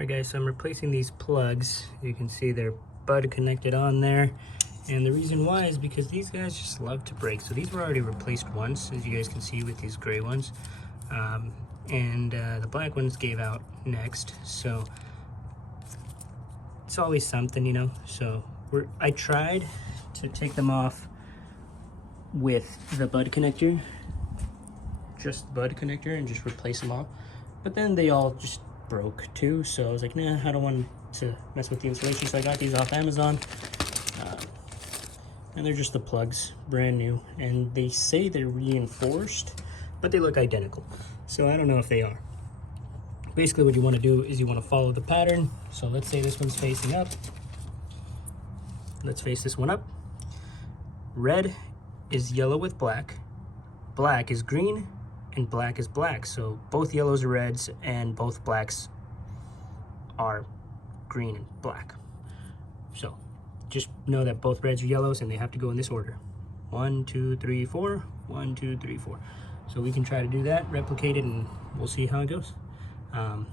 Alright guys, so I'm replacing these plugs. You can see they're bud connected on there. And the reason why is because these guys just love to break. So these were already replaced once, as you guys can see with these gray ones. The black ones gave out next. So it's always something, you know. So I tried to take them off with the bud connector. Just the bud connector, and just replace them all. But then they all just broke too, so I was like, nah, I don't want to mess with the insulation, so I got these off Amazon. And they're just the plugs, brand new, and they say they're reinforced, but they look identical, so I don't know if they are. Basically what you want to do is you want to follow the pattern. So let's say this one's facing up. Let's face this one up. Red is yellow with black, black is green, and black is black. So both yellows are reds and both blacks are green and black. So just know that both reds are yellows and they have to go in this order. 1, 2, 3, 4, 1, 2, 3, 4. So we can try to do that, replicate it, and we'll see how it goes. But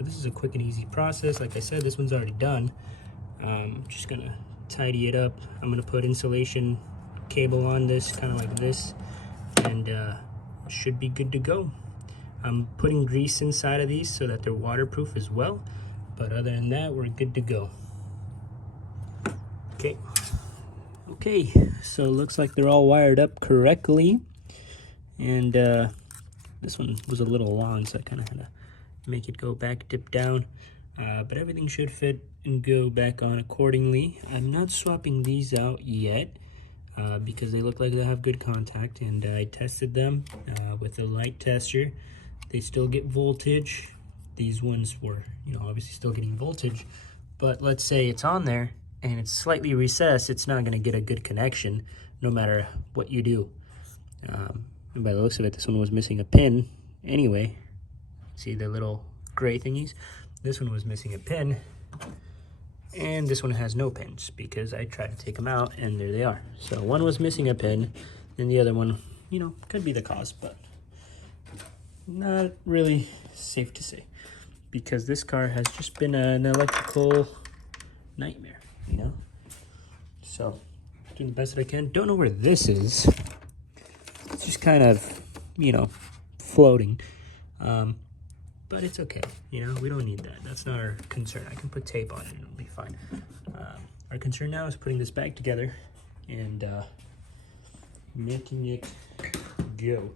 this is a quick and easy process. Like I said, this one's already done. Just gonna tidy it up. I'm gonna put insulation cable on this, kind of like this, and should be good to go. I'm putting grease inside of these so that they're waterproof as well, but other than that, we're good to go. Okay, so it looks like they're all wired up correctly, and this one was a little long, so I kind of had to make it go back, dip down, but everything should fit and go back on accordingly. I'm not swapping these out yet, because they look like they have good contact, and I tested them with a light tester. They still get voltage. These ones were, you know, obviously still getting voltage, but let's say it's on there and it's slightly recessed, it's not going to get a good connection no matter what you do. And by the looks of it, this one was missing a pin anyway. See the little gray thingies? This one was missing a pin, and this one has no pins because I tried to take them out and there they are. So one was missing a pin and the other one, you know, could be the cause, but not really safe to say, because this car has just been an electrical nightmare, you know. So doing the best that I can. Don't know where this is. It's just kind of, you know, floating. But it's okay, you know, we don't need that. That's not our concern. I can put tape on it and it'll be fine. Our concern now is putting this back together and making it go.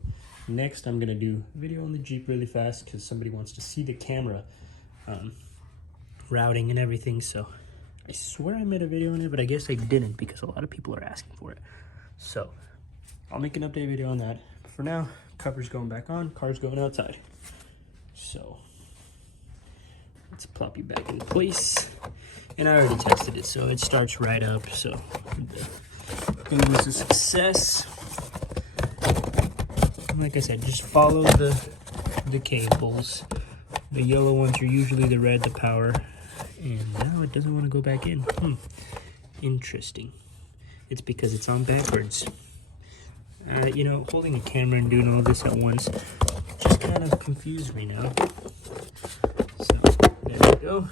Next, I'm gonna do a video on the Jeep really fast because somebody wants to see the camera routing and everything. So I swear I made a video on it, but I guess I didn't because a lot of people are asking for it. So I'll make an update video on that. But for now, cover's going back on, car's going outside. So let's plop you back in place. And I already tested it, so it starts right up. So I think this is a success. And like I said, just follow the cables. The yellow ones are usually the red, the power. And now it doesn't want to go back in. Interesting. It's because it's on backwards. You know, holding a camera and doing all this at once just kind of confused me now. So there we go.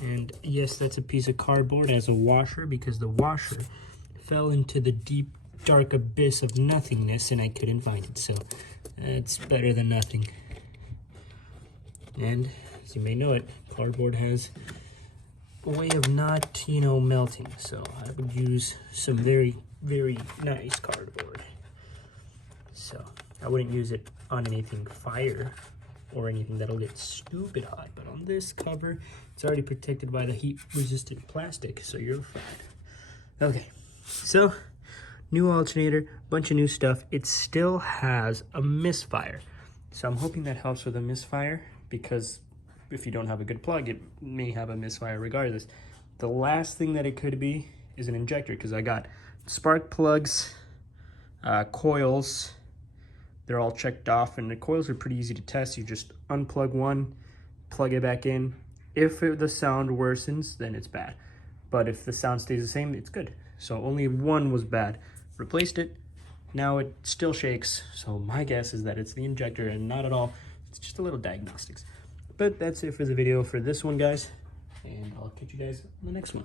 And yes, that's a piece of cardboard as a washer, because the washer fell into the deep dark abyss of nothingness and I couldn't find it. So that's better than nothing. And as you may know it, cardboard has a way of not, you know, melting. So I would use some very, very nice cardboard. So I wouldn't use it on anything fire or anything that'll get stupid hot, but on this cover, it's already protected by the heat-resistant plastic, so you're fine. Okay, so new alternator, bunch of new stuff. It still has a misfire, so I'm hoping that helps with a misfire, because if you don't have a good plug, it may have a misfire regardless. The last thing that it could be is an injector, because I got spark plugs, coils. They're all checked off, and the coils are pretty easy to test. You just unplug one, plug it back in. If the sound worsens, then it's bad. But if the sound stays the same, it's good. So only one was bad. Replaced it. Now it still shakes. So my guess is that it's the injector and not at all. It's just a little diagnostics. but that's it for the video for this one, guys. And I'll catch you guys on the next one.